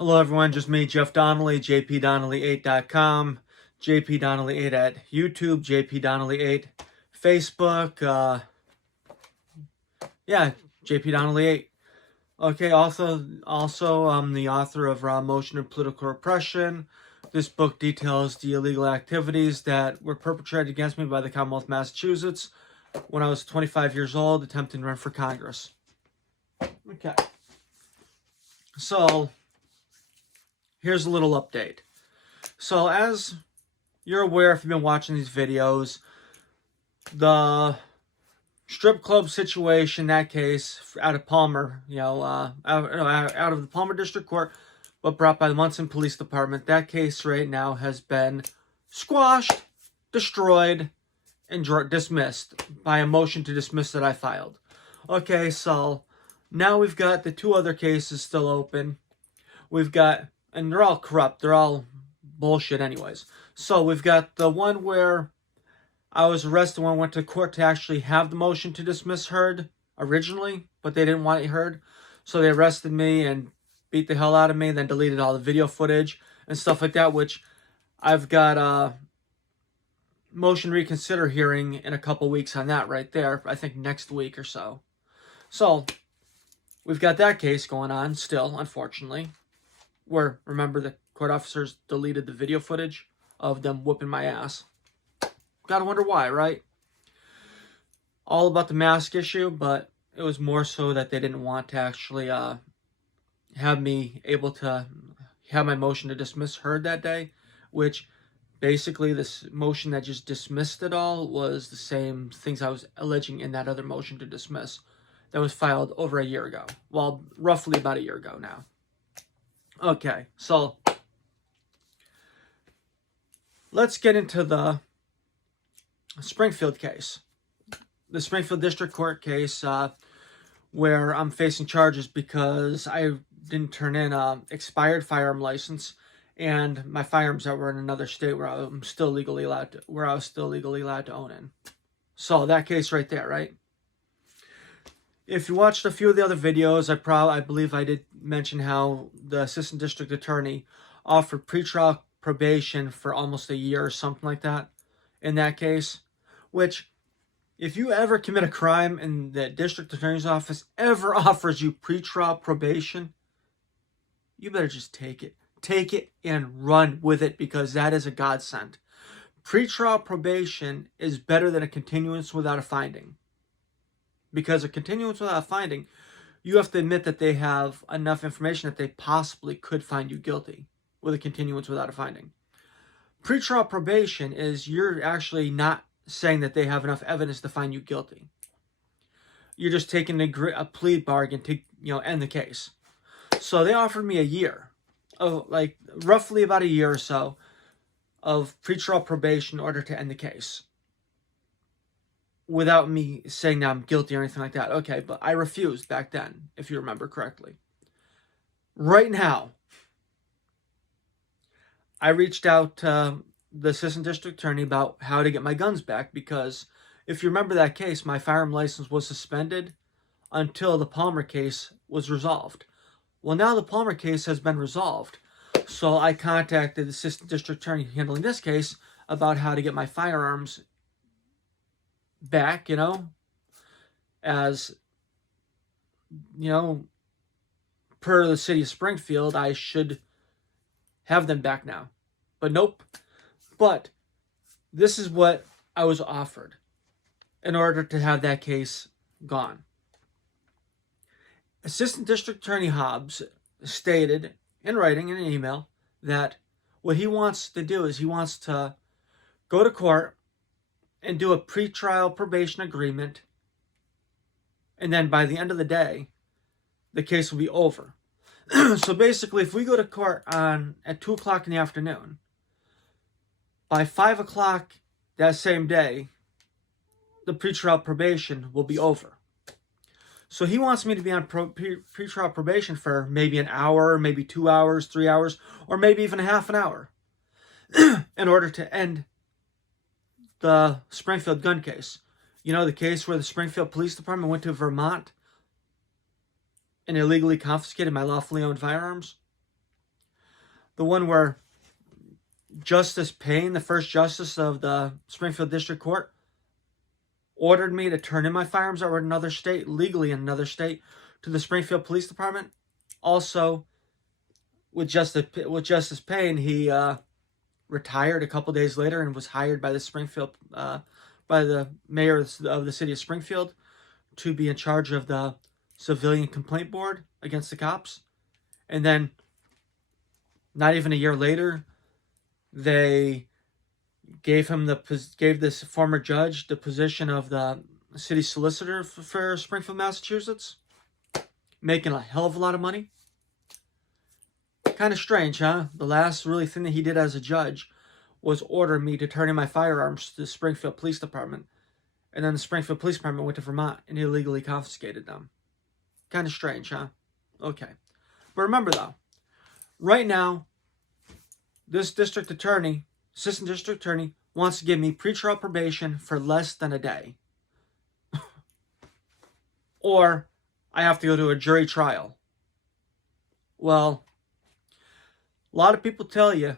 Hello everyone, just me, Jeff Donnelly, jpdonnelly8.com, jpdonnelly8 at YouTube, jpdonnelly8, Facebook, yeah, jpdonnelly8. Okay, also, I'm the author of Motion and Political Repression. This book details the illegal activities that were perpetrated against me by the Commonwealth of Massachusetts when I was 25 years old, attempting to run for Congress. Okay, so here's a little update. So as you're aware, if you've been watching these videos, the strip club situation, that case out of Palmer, out of the Palmer District Court, but brought by the Munson Police Department, that case right now has been squashed, destroyed, and dismissed by a motion to dismiss that I filed. Okay, so now we've got the two other cases still open. And they're all corrupt. They're all bullshit anyways. So we've got the one where I was arrested when I went to court to actually have the motion to dismiss heard originally, but they didn't want it heard. So they arrested me and beat the hell out of me, then deleted all the video footage and stuff like that, which I've got a motion reconsider hearing in a couple weeks on that right there. I think next week or so. So we've got that case going on still, unfortunately, where, remember, the court officers deleted the video footage of them whooping my ass. Gotta wonder why, right? All about the mask issue, but it was more so that they didn't want to actually have me able to have my motion to dismiss heard that day, which basically this motion that just dismissed it all was the same things I was alleging in that other motion to dismiss that was filed over a year ago. Well, roughly about a year ago now. Okay, so let's get into the Springfield case. The Springfield District Court case where I'm facing charges because I didn't turn in an expired firearm license and my firearms that were in another state where I was still legally allowed to own in. So that case right there, right? If you watched a few of the other videos, I believe I did mention how the assistant district attorney offered pretrial probation for almost a year or something like that in that case, which if you ever commit a crime and the district attorney's office ever offers you pretrial probation, you better just take it. Take it and run with it, because that is a godsend. Pretrial probation is better than a continuance without a finding. Because a continuance without a finding, you have to admit that they have enough information that they possibly could find you guilty with a continuance without a finding. Pretrial probation is you're actually not saying that they have enough evidence to find you guilty. You're just taking a plea bargain to end the case. So they offered me a year, of like roughly about a year or so of pretrial probation in order to end the case, without me saying that I'm guilty or anything like that. Okay, but I refused back then, if you remember correctly. Right now, I reached out to the assistant district attorney about how to get my guns back, because if you remember that case, my firearm license was suspended until the Palmer case was resolved. Well, now the Palmer case has been resolved, so I contacted the assistant district attorney handling this case about how to get my firearms back, as, per the city of Springfield, I should have them back now. But nope. But this is what I was offered in order to have that case gone. Assistant District Attorney Hobbs stated in writing in an email that what he wants to do is he wants to go to court and do a pretrial probation agreement, and then by the end of the day, the case will be over. So basically, if we go to court at 2 o'clock in the afternoon, by 5 o'clock that same day, the pretrial probation will be over. So he wants me to be on pretrial probation for maybe an hour, maybe 2 hours, 3 hours, or maybe even a half an hour in order to end the Springfield gun case. The case where the Springfield Police Department went to Vermont and illegally confiscated my lawfully owned firearms? the one where Justice Payne, the first justice of the Springfield District Court, ordered me to turn in my firearms that were in another state, legally in another state, to the Springfield Police Department. Also, with Justice Payne, he retired a couple days later and was hired by by the mayor of the city of Springfield to be in charge of the civilian complaint board against the cops. And then, not even a year later, they gave this former judge the position of the city solicitor for Springfield, Massachusetts, making a hell of a lot of money. Kind of strange, huh? The last really thing that he did as a judge was order me to turn in my firearms to the Springfield Police Department. And then the Springfield Police Department went to Vermont and illegally confiscated them. Kind of strange, huh? Okay. But remember, though, right now, this district attorney, assistant district attorney, wants to give me pretrial probation for less than a day. Or I have to go to a jury trial. Well, a lot of people tell you,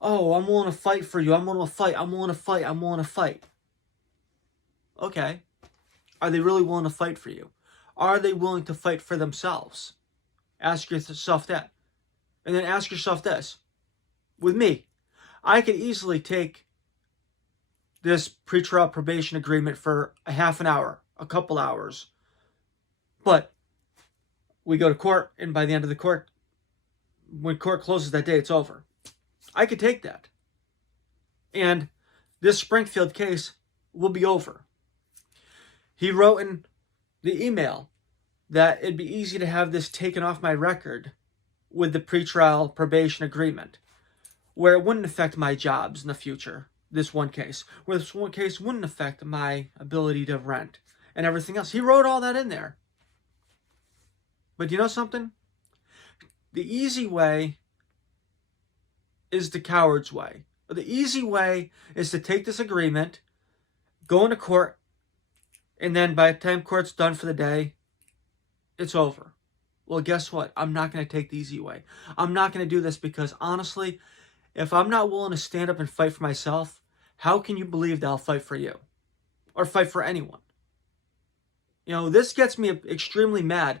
oh, I'm willing to fight for you. I'm willing to fight. I'm willing to fight. I'm willing to fight. Okay. Are they really willing to fight for you? Are they willing to fight for themselves? Ask yourself that. And then ask yourself this. With me, I could easily take this pretrial probation agreement for a half an hour, a couple hours. But we go to court, and by the end of the court, when court closes that day, it's over. I could take that. And this Springfield case will be over. He wrote in the email that it'd be easy to have this taken off my record with the pretrial probation agreement, where it wouldn't affect my jobs in the future, this one case, where this one case wouldn't affect my ability to rent and everything else. He wrote all that in there. But you know something? The easy way is the coward's way. The easy way is to take this agreement, go into court, and then by the time court's done for the day, it's over. Well, guess what? I'm not going to take the easy way. I'm not going to do this because, honestly, if I'm not willing to stand up and fight for myself, how can you believe that I'll fight for you? Or fight for anyone? You know, this gets me extremely mad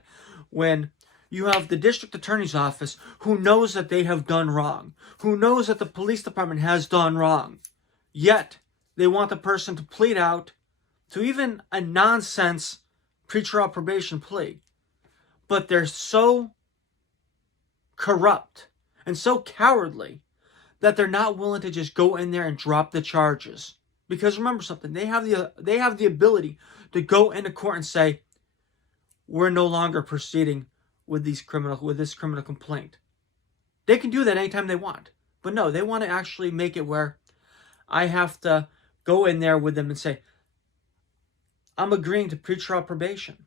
when you have the district attorney's office who knows that they have done wrong, who knows that the police department has done wrong, yet they want the person to plead out to even a nonsense pretrial probation plea. But they're so corrupt and so cowardly that they're not willing to just go in there and drop the charges. Because remember something, they have the ability to go into court and say, we're no longer proceeding with this criminal complaint. They can do that anytime they want. But no, they want to actually make it where I have to go in there with them and say, I'm agreeing to pretrial probation.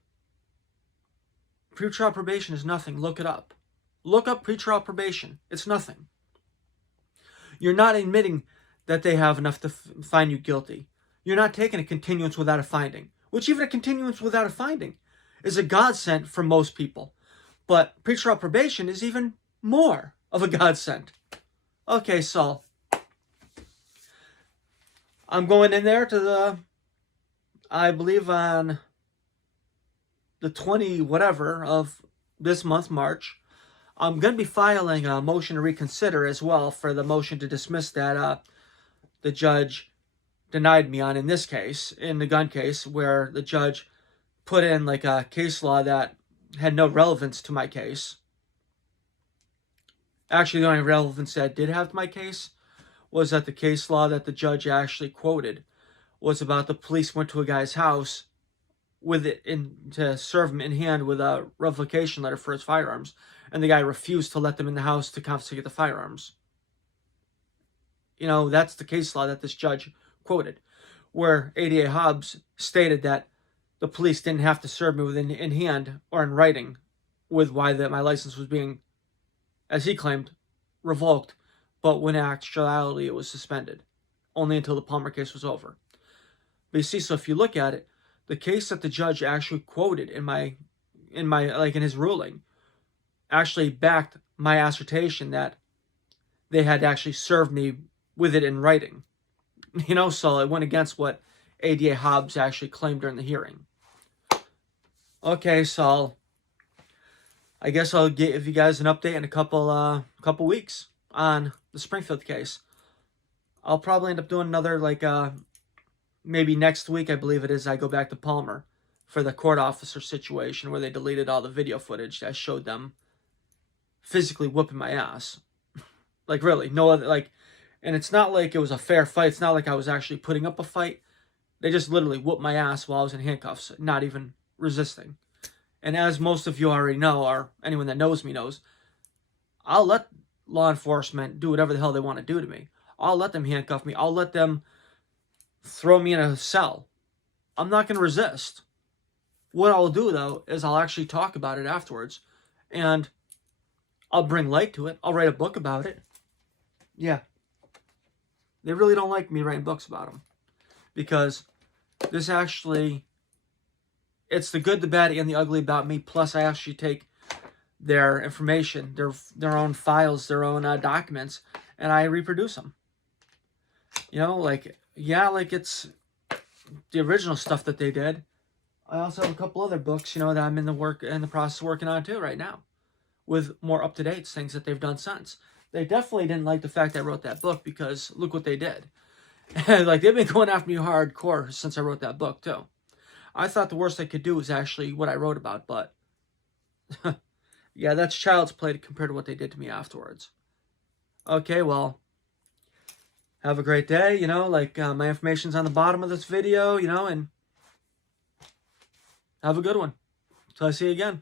Pretrial probation is nothing. Look it up. Look up pretrial probation. It's nothing. You're not admitting that they have enough to find you guilty. You're not taking a continuance without a finding, which even a continuance without a finding is a godsend for most people. But pretrial probation is even more of a godsend. Okay, so I'm going in there to I believe on the 20 whatever of this month, March. I'm going to be filing a motion to reconsider as well for the motion to dismiss that the judge denied me on in this case, in the gun case, where the judge put in like a case law that had no relevance to my case. Actually, the only relevance that did have to my case was that the case law that the judge actually quoted was about the police went to a guy's house with it to serve him in hand with a revocation letter for his firearms, and the guy refused to let them in the house to confiscate the firearms. You know, that's the case law that this judge quoted, where ADA Hobbs stated that the police didn't have to serve me with in hand or in writing with why my license was being, as he claimed, revoked, but when in actuality it was suspended, only until the Palmer case was over. But you see, so if you look at it, the case that the judge actually quoted in his ruling actually backed my assertion that they had actually served me with it in writing. You know, so it went against what ADA Hobbs actually claimed during the hearing. Okay, so I guess I'll give you guys an update in a couple weeks on the Springfield case. I'll probably end up doing another, like, maybe next week, I believe it is, I go back to Palmer for the court officer situation where they deleted all the video footage that showed them physically whooping my ass. Like, really, no other, like, and it's not like it was a fair fight. It's not like I was actually putting up a fight. They just literally whooped my ass while I was in handcuffs, not even resisting. And as most of you already know, or anyone that knows me knows, I'll let law enforcement do whatever the hell they want to do to me. I'll let them handcuff me. I'll let them throw me in a cell. I'm not going to resist. What I'll do, though, is I'll actually talk about it afterwards. And I'll bring light to it. I'll write a book about it. Yeah. They really don't like me writing books about them. Because this actually, it's the good, the bad, and the ugly about me. Plus, I actually take their information, their own files, their own documents, and I reproduce them. You know, like, yeah, like it's the original stuff that they did. I also have a couple other books, you know, that I'm in the process of working on too right now, with more up-to-date things that they've done since. They definitely didn't like the fact I wrote that book because look what they did. Like, they've been going after me hardcore since I wrote that book too. I thought the worst they could do was actually what I wrote about, but yeah, that's child's play compared to what they did to me afterwards. Okay, well, have a great day, you know, like my information's on the bottom of this video, you know, and have a good one. Till I see you again.